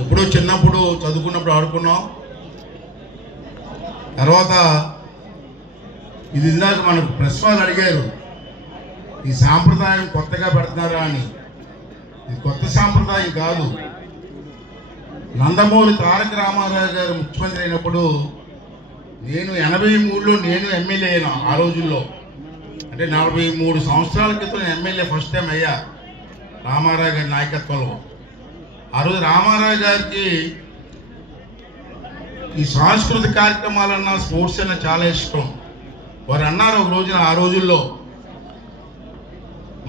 ఎప్పుడో చిన్నప్పుడు చదువుకున్నప్పుడు ఆడుకున్నాం. తర్వాత ఇది ఇందాక మనకు ప్రెస్ వాళ్ళు అడిగారు, ఈ సాంప్రదాయం కొత్తగా పెడుతున్నారా అని. ఇది కొత్త సాంప్రదాయం కాదు. నందమూరి తారక రామారావు గారు ముఖ్యమంత్రి అయినప్పుడు నేను 83లో నేను ఎమ్మెల్యే అయినా. ఆ రోజుల్లో అంటే 43 సంవత్సరాల క్రితం ఎమ్మెల్యే ఫస్ట్ టైం అయ్యా రామారావు గారి నాయకత్వంలో. ఆ రోజు రామారావు గారికి ఈ సాంస్కృతిక కార్యక్రమాలన్నా స్పోర్ట్స్ అన్నా చాలా ఇష్టం. వారు అన్నారు ఒక రోజున, ఆ రోజుల్లో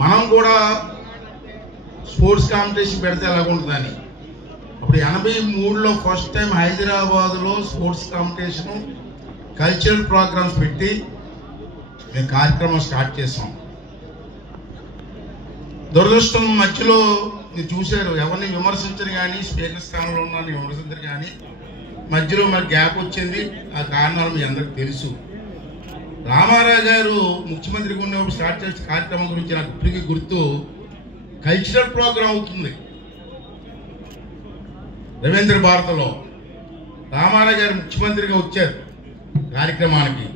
మనం కూడా స్పోర్ట్స్ కాంపిటీషన్ పెడితే ఎలాగుంటుందని. అప్పుడు 83లో ఫస్ట్ టైం హైదరాబాద్లో స్పోర్ట్స్ కాంపిటీషను కల్చరల్ ప్రోగ్రామ్స్ పెట్టి మేము కార్యక్రమం స్టార్ట్ చేసాం. దురదృష్టం మధ్యలో మీరు చూశారు, ఎవరిని విమర్శించరు కానీ, స్పీకర్ స్థానంలో ఉన్న విమర్శించరు కానీ, మధ్యలో మరి గ్యాప్ వచ్చింది. ఆ కారణాలు మీ అందరికి తెలుసు. రామారావు గారు ముఖ్యమంత్రిగా ఉన్నప్పుడు స్టార్ట్ చేసే కార్యక్రమం గురించి నాకు ఇప్పటికీ గుర్తు. కల్చరల్ ప్రోగ్రాం అవుతుంది రవీంద్ర భారతిలో. రామారావు గారు ముఖ్యమంత్రిగా వచ్చారు కార్యక్రమానికి.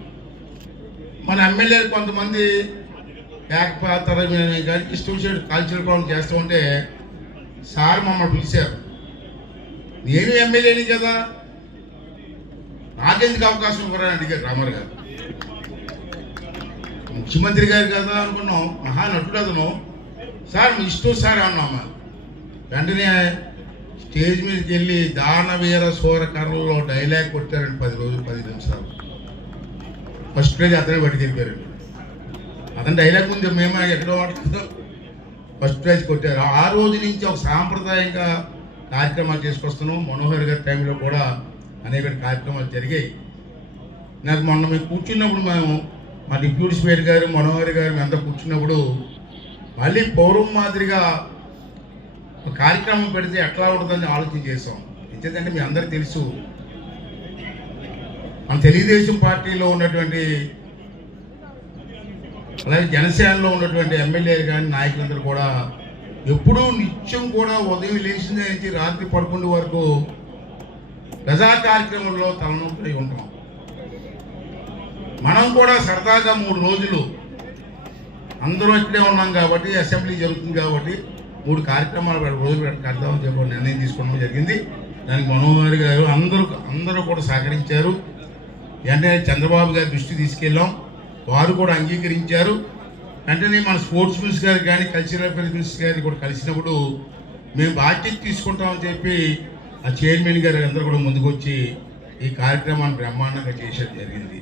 మన ఎమ్మెల్యేలు కొంతమంది ఏకపాత్ర కానీ ఇష్టం కల్చరల్ ప్రోగ్రాం చేస్తూ ఉంటే సార్ మమ్మల్ని పిలిచారు. నేను ఎమ్మెల్యేని కదా, నాకెందుకు అవకాశం ఇవ్వరని అడిగారు రామారావు గారు. ముఖ్యమంత్రి గారు కదా అనుకున్నాం, మహానటుడు అతను. సార్ మీ ఇష్టం సార్ అన్నామా. వెంటనే స్టేజ్ మీదకి వెళ్ళి దానవీర సూరకర్రలో డైలాగ్ కొట్టారండి. 10 నిమిషాలు. ఫస్ట్ ప్రైజ్ అతనే పట్టుకెళ్ళిపోయారండి. అతని డైలాగ్ ముందు మేము ఎక్కడో ఆడుతుందాం, ఫస్ట్ ప్రైజ్ కొట్టారు. ఆ రోజు నుంచి ఒక సాంప్రదాయంగా కార్యక్రమాలు చేసుకొస్తున్నాం. మనోహర్ గారి టైంలో కూడా అనేక కార్యక్రమాలు జరిగాయి. నాకు మొన్న మేము కూర్చున్నప్పుడు మా డిప్యూటీ స్పీకర్ గారు, మనోహర్ గారు మేమంతా కూర్చున్నప్పుడు మళ్ళీ పౌరం మాదిరిగా కార్యక్రమం పెడితే ఎట్లా ఉంటుందని ఆలోచన చేసాం. ఎందుకంటే మీ అందరికీ తెలుసు, మన తెలుగుదేశం పార్టీలో ఉన్నటువంటి అలాగే జనసేనలో ఉన్నటువంటి ఎమ్మెల్యేలు కానీ నాయకులందరూ కూడా ఎప్పుడూ నిత్యం కూడా ఉదయం లేచిన నుంచి రాత్రి పడుకునే వరకు ప్రజా కార్యక్రమంలో తలనొప్పి ఉంటాం. మనం కూడా సరదాగా 3 రోజులు అందరూ ఇక్కడే ఉన్నాం కాబట్టి, అసెంబ్లీ జరుగుతుంది కాబట్టి 3 కార్యక్రమాలు రోజులు కడతామని చెప్పి నిర్ణయం తీసుకోవడం జరిగింది. దానికి మనోహర్ గారు అందరూ కూడా సహకరించారు. వెంటనే చంద్రబాబు గారి దృష్టి తీసుకెళ్ళాం, వారు కూడా అంగీకరించారు. వెంటనే మన స్పోర్ట్స్ మినిస్టర్ గారు కానీ, కల్చరల్ అఫైర్స్ మినిస్టర్ గారిని కూడా కలిసినప్పుడు మేము బాధ్యత తీసుకుంటామని చెప్పి ఆ చైర్మన్ గారు అందరూ కూడా ముందుకు వచ్చి ఈ కార్యక్రమాన్ని బ్రహ్మాండంగా చేసేది జరిగింది.